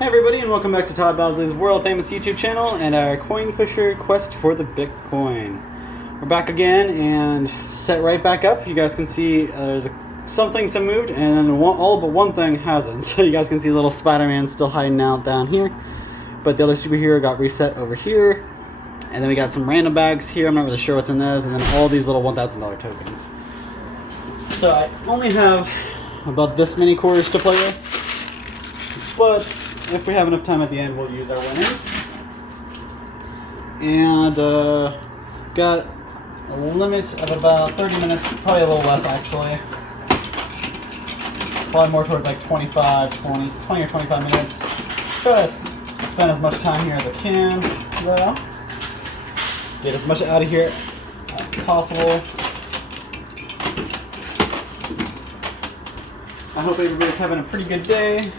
Hey everybody, and welcome back to Todd Bosley's world famous YouTube channel and our coin pusher quest for the Bitcoin. We're back again and set right back up. You guys can see there's some things have moved and then all but one thing hasn't. So you guys can see little Spider-Man still hiding out down here. But the other superhero got reset over here. And then we got some random bags here. I'm not really sure what's in those. And then all these little $1,000 tokens. So I only have about this many quarters to play with. But if we have enough time at the end, we'll use our winnings. And got a limit of about 30 minutes, probably a little less actually. Probably more towards like 20 or 25 minutes. Try to spend as much time here as I can, though. Get as much out of here as possible. I hope everybody's having a pretty good day.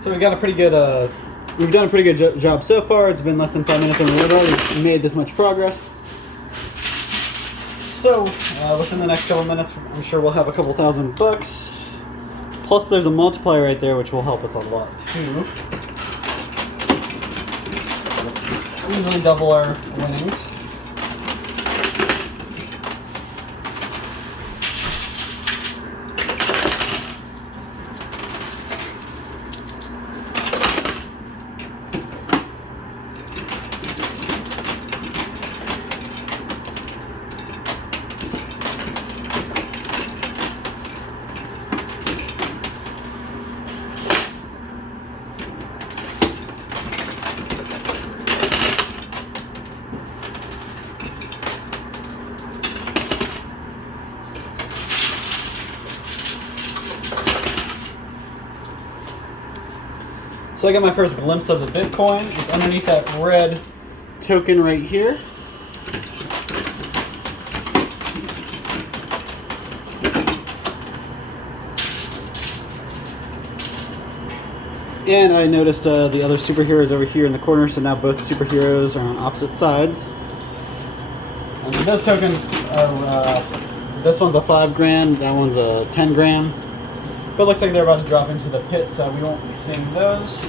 So we got a pretty good, we've done a pretty good job so far. It's been less than 5 minutes and we've already made this much progress. So, within the next couple minutes, I'm sure we'll have a couple $1,000. Plus, there's a multiplier right there, which will help us a lot too. Easily double our winnings. So I got my first glimpse of the Bitcoin. It's underneath that red token right here. And I noticed the other superheroes over here in the corner, so now both superheroes are on opposite sides. And those tokens are, this one's a 5 grand, that one's a 10 grand. But it looks like they're about to drop into the pit, so we won't be seeing those.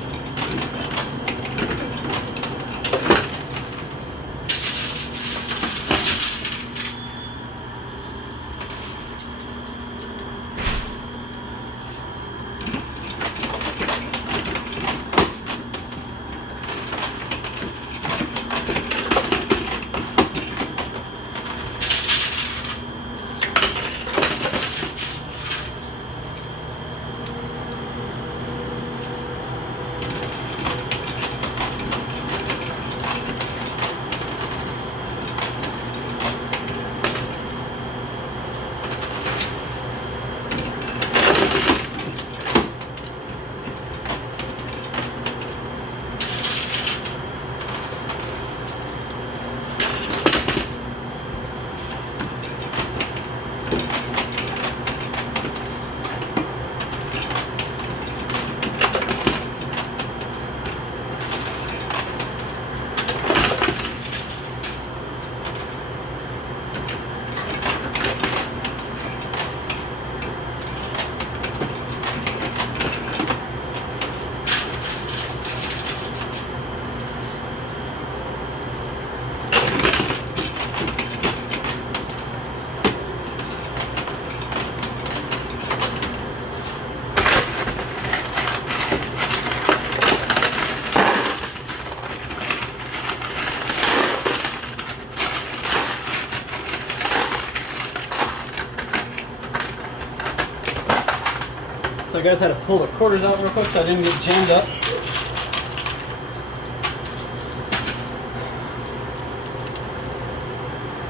So I guys had to pull the quarters out real quick so I didn't get jammed up.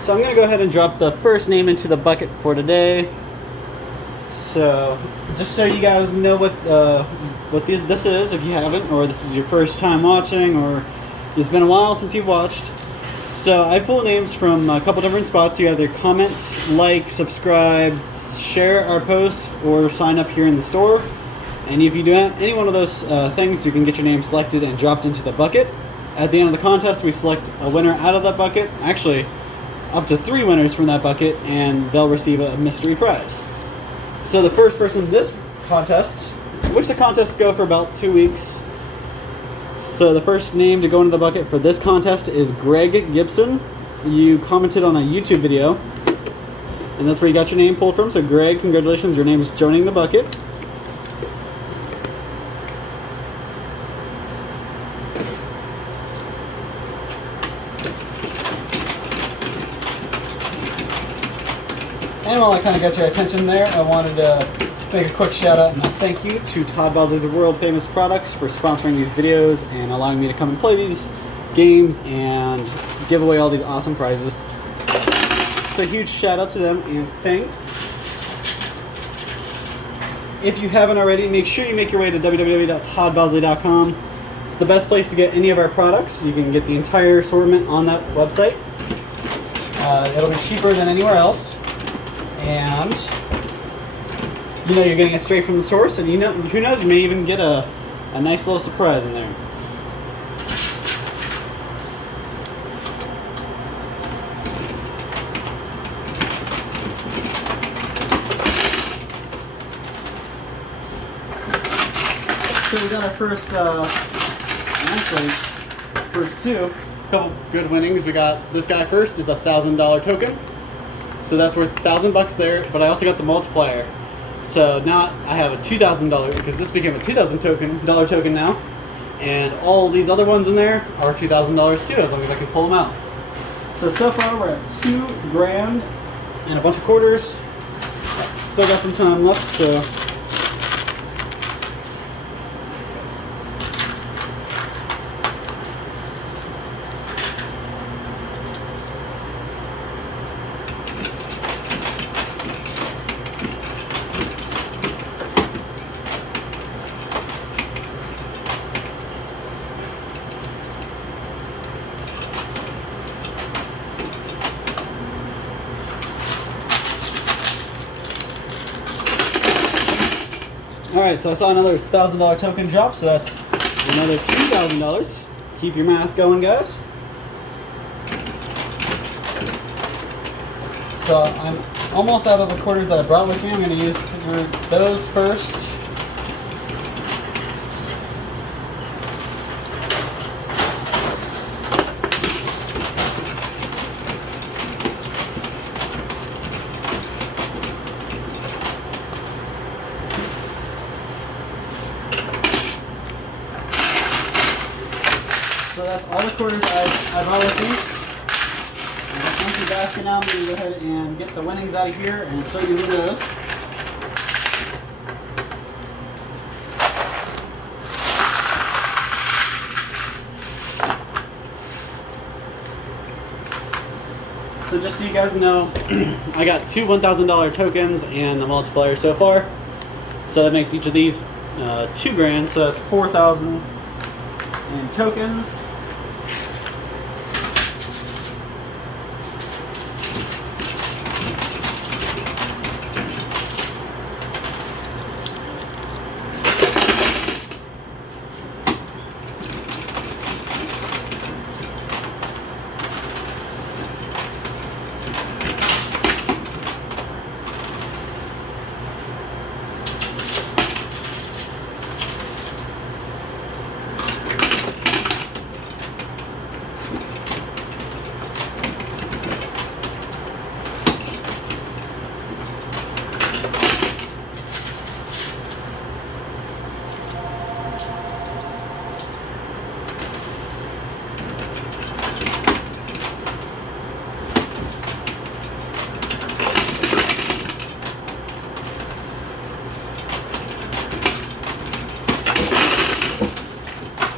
So I'm going to go ahead and drop the first name into the bucket for today. So just so you guys know what this is, if you haven't, or this is your first time watching, or it's been a while since you've watched. So I pull names from a couple different spots. You either comment, like, subscribe, share our posts, or sign up here in the store. And if you do any one of those things, you can get your name selected and dropped into the bucket. At the end of the contest, we select a winner out of that bucket. Actually, up to 3 winners from that bucket, and they'll receive a mystery prize. So the first person in this contest, which the contests go for about 2 weeks. So the first name to go into the bucket for this contest is Greg Gibson. You commented on a YouTube video, and that's where you got your name pulled from. So Greg, congratulations, your name is joining the bucket. And while I kind of got your attention there, I wanted to make a quick shout out and a thank you to Todd Bosley's World Famous Products for sponsoring these videos and allowing me to come and play these games and give away all these awesome prizes. So a huge shout out to them and thanks. If you haven't already, make sure you make your way to www.toddbosley.com. It's the best place to get any of our products. You can get the entire assortment on that website. It'll be cheaper than anywhere else. And you know you're getting it straight from the source, and you know, who knows, you may even get a nice little surprise in there. So we got our first, actually, first two. A couple good winnings. We got this guy first is a $1,000 token. So that's worth $1,000 there, but I also got the multiplier. So now I have a $2,000 because this became a $2,000 token now. And all these other ones in there are $2,000 too, as long as I can pull them out. So far we're at $2,000 and a bunch of quarters. Still got some time left, so. Alright, so I saw another $1,000 token drop, so that's another $2,000. Keep your math going, guys. So I'm almost out of the quarters that I brought with me. I'm going to use those first. So that's all the quarters I brought with me. And that's empty basket now. I'm going to go ahead and get the winnings out of here and show you who those. So just so you guys know, I got two $1,000 tokens and the multiplier so far. So that makes each of these $2,000. So that's 4,000 in tokens.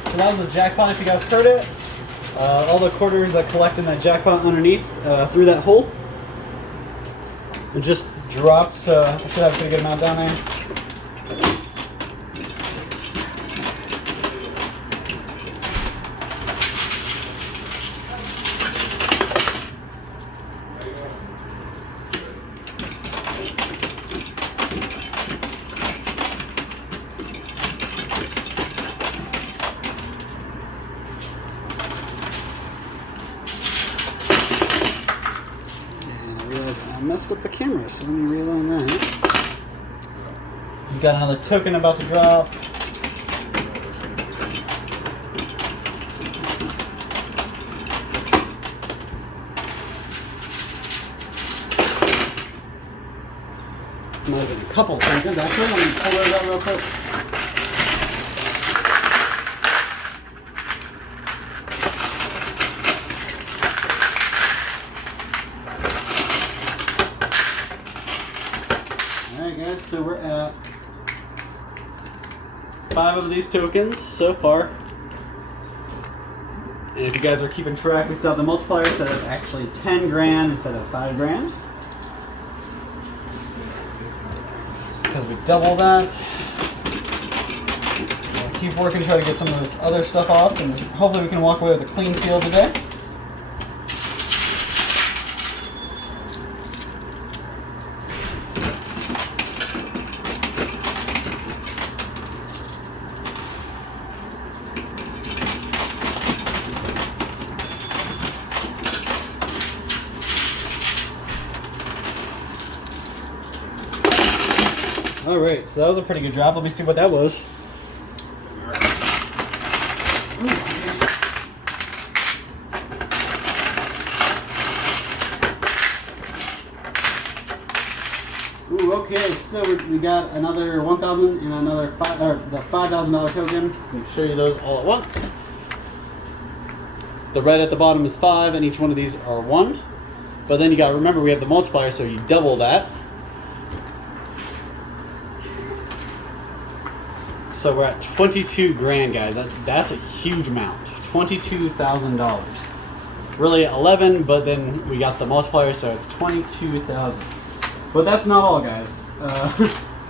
So that was the jackpot, if you guys heard it. All the quarters that collect in that jackpot underneath through that hole. It just dropped, so I should have a pretty good amount down there. I messed up the camera, so let me reload that. We've got another token about to drop. Might have been a couple tokens actually. Let me pull those out real quick. Alright guys, so we're at 5 of these tokens so far. And if you guys are keeping track, we still have the multiplier, so that's actually 10 grand instead of 5 grand. Just because we double that. We'll keep working, try to get some of this other stuff off, and hopefully we can walk away with a clean field today. Alright, so that was a pretty good job. Let me see what that was. Okay, so we got another 1,000 and another the $5,000 token. I'll show you those all at once. The red at the bottom is 5, and each one of these are 1. But then you got to remember we have the multiplier, so you double that. So we're at 22 grand, guys. That's a huge amount. $22,000. Really 11, but then we got the multiplier, so it's 22,000. But that's not all, guys.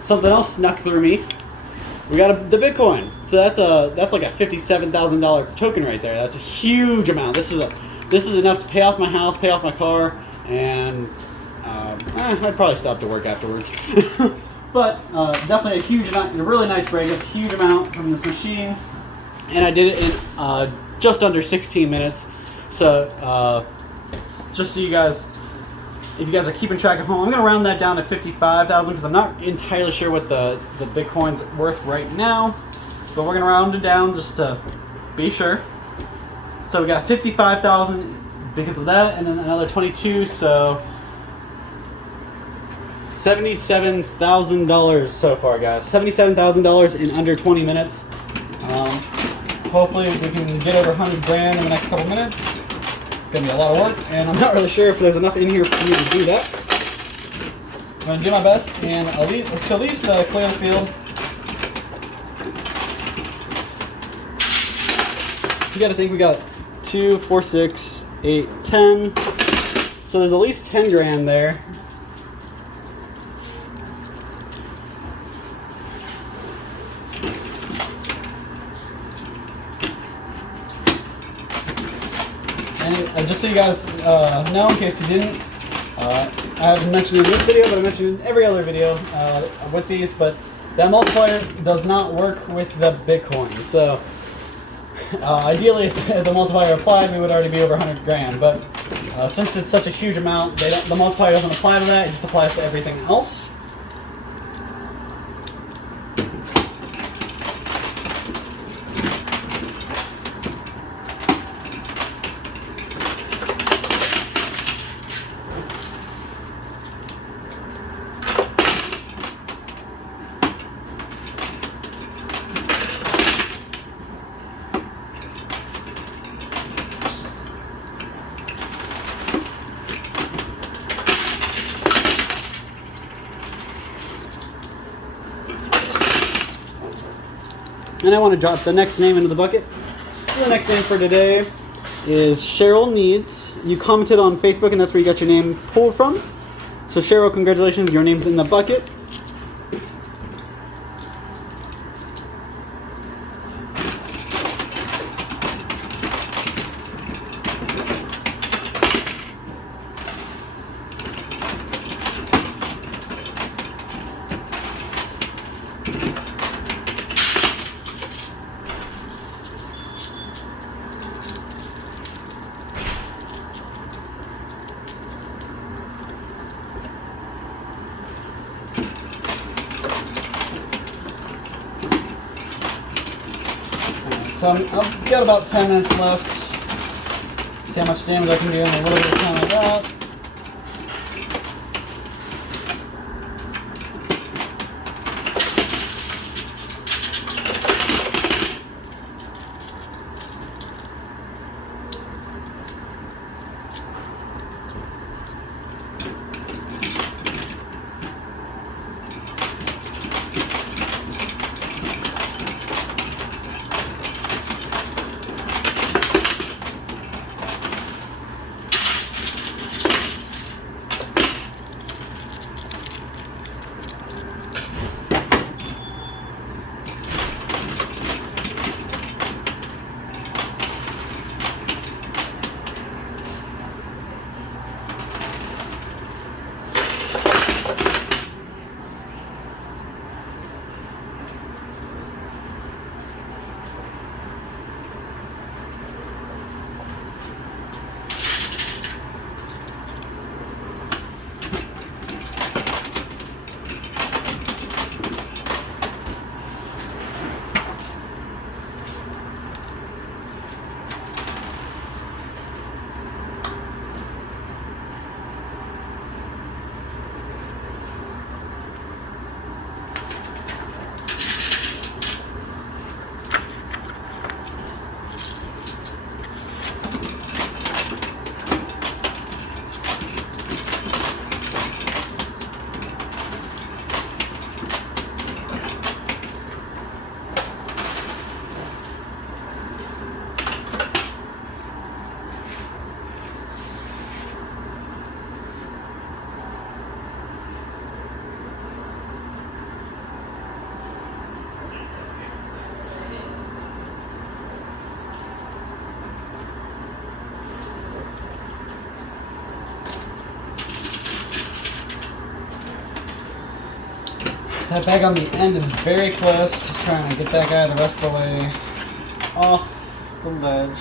Something else snuck through me. We got the Bitcoin. So that's like a $57,000 token right there. That's a huge amount. This is enough to pay off my house, pay off my car, and I'd probably stop to work afterwards. But definitely a huge amount, a really nice break. It's a huge amount from this machine, and I did it in just under 16 minutes. So just so you guys, if you guys are keeping track at home, I'm going to round that down to 55,000 because I'm not entirely sure what the Bitcoin's worth right now, but we're going to round it down just to be sure. So we got 55,000 because of that, and then another 22, so $77,000 so far, guys. $77,000 in under 20 minutes. Hopefully we can get over 100 grand in the next couple minutes. It's going to be a lot of work, and I'm not really sure if there's enough in here for me to do that. I'm going to do my best, and at least clear the field. You got to think we got 2, 4, 6, 8, 10. So there's at least 10 grand there. And just so you guys know, in case you didn't, I haven't mentioned it in this video, but I mentioned it in every other video with these, but that multiplier does not work with the Bitcoin. So ideally, if the multiplier applied, we would already be over 100 grand. But since it's such a huge amount, the multiplier doesn't apply to that, it just applies to everything else. And I want to drop the next name into the bucket. The next name for today is Cheryl Needs. You commented on Facebook, and that's where you got your name pulled from. So Cheryl, congratulations, your name's in the bucket. So I've got about 10 minutes left. See how much damage I can do in a little bit of time like that. That bag on the end is very close. Just trying to get that guy the rest of the way off the ledge.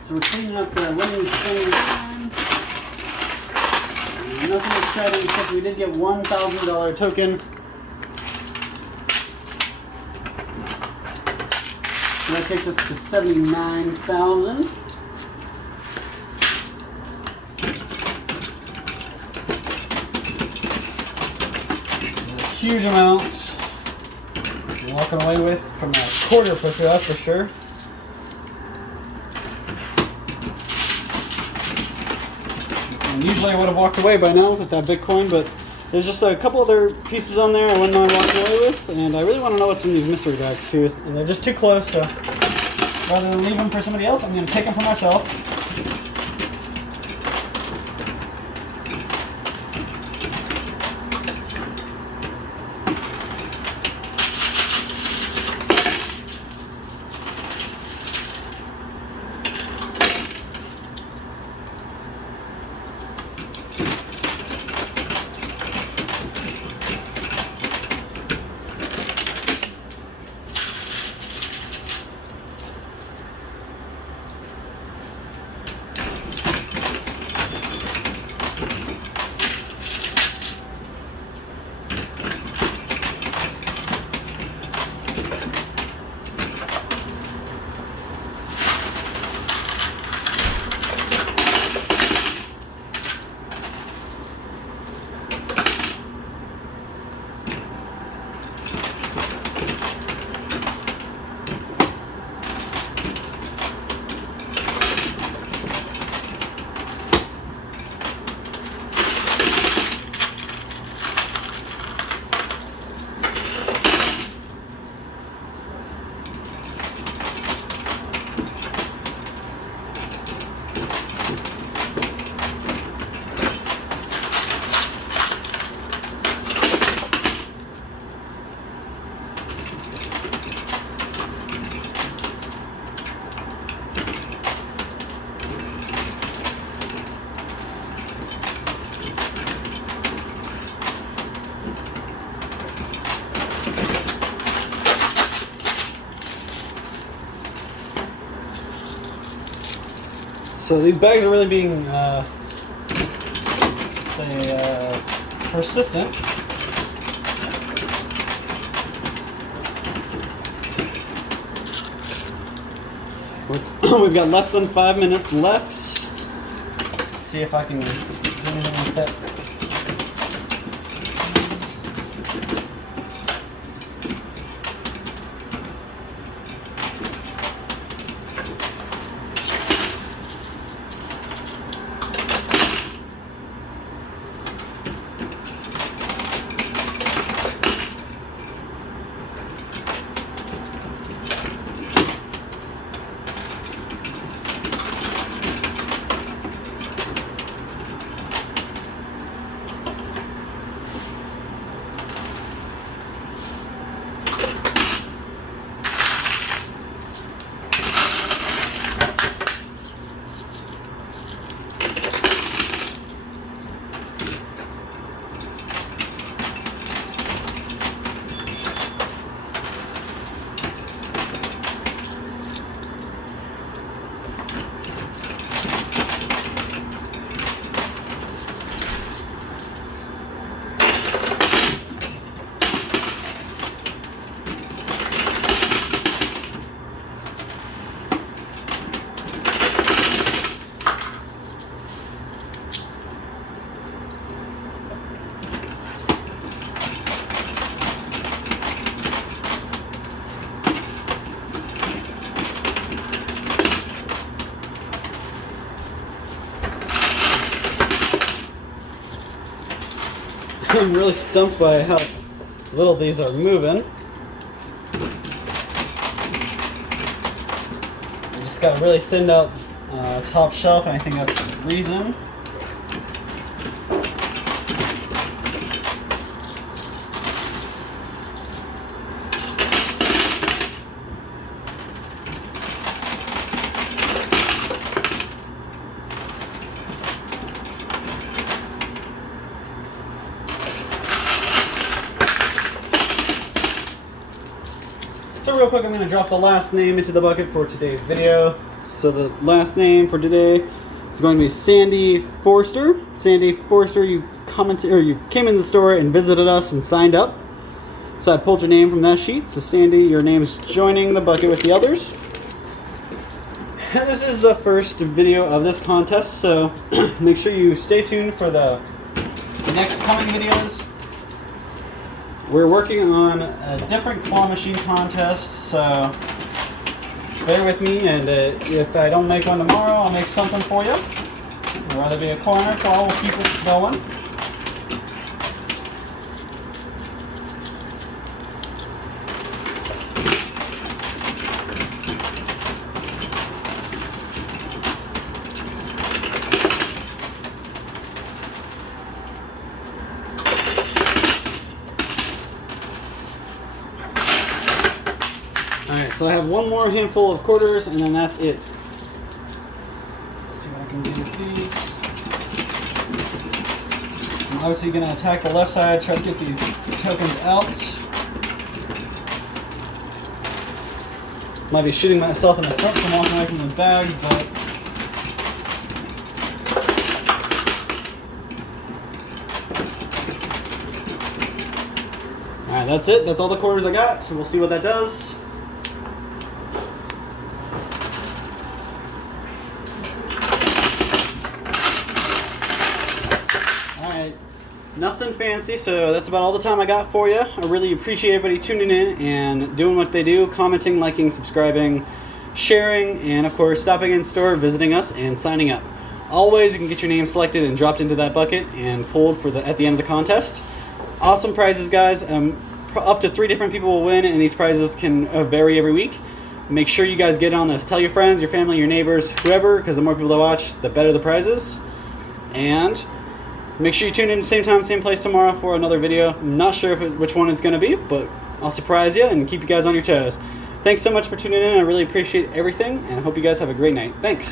So we're cleaning up the winning thing. Nothing exciting except we did get $1,000 token. So that takes us to 79,000. A huge amount you're walking away with from a quarter pusher, that's for sure. And usually I would have walked away by now with that Bitcoin, but there's just a couple other pieces on there I wouldn't mind walking away with, and I really want to know what's in these mystery bags too, and they're just too close, so rather than leave them for somebody else, I'm going to take them for myself. So these bags are really being, persistent. We've got less than 5 minutes left. Let's see if I can do anything with that. I'm really stumped by how little these are moving. I just got a really thinned out top shelf, and I think that's the reason. So real quick, I'm going to drop the last name into the bucket for today's video. So the last name for today is going to be Sandy Forster. Sandy Forster, you commented, or you came in the store and visited us and signed up. So I pulled your name from that sheet. So Sandy, your name's joining the bucket with the others. And this is the first video of this contest, so make sure you stay tuned for the next coming videos. We're working on a different claw machine contest, so bear with me, and if I don't make one tomorrow, I'll make something for you. It'll rather be a corner claw, we'll keep it going. Alright, so I have one more handful of quarters, and then that's it. Let's see what I can do with these. I'm obviously going to attack the left side, try to get these tokens out. Might be shooting myself in the foot from walking away from the bags, but alright, that's it. That's all the quarters I got, so we'll see what that does. Alright, nothing fancy, so that's about all the time I got for you. I really appreciate everybody tuning in and doing what they do, commenting, liking, subscribing, sharing, and of course stopping in store, visiting us, and signing up. Always, you can get your name selected and dropped into that bucket and pulled for at the end of the contest. Awesome prizes, guys. Up to 3 different people will win, and these prizes can vary every week. Make sure you guys get on this. Tell your friends, your family, your neighbors, whoever, because the more people that watch, the better the prizes. And make sure you tune in the same time, same place tomorrow for another video. I'm not sure which one it's going to be, but I'll surprise you and keep you guys on your toes. Thanks so much for tuning in. I really appreciate everything, and I hope you guys have a great night. Thanks.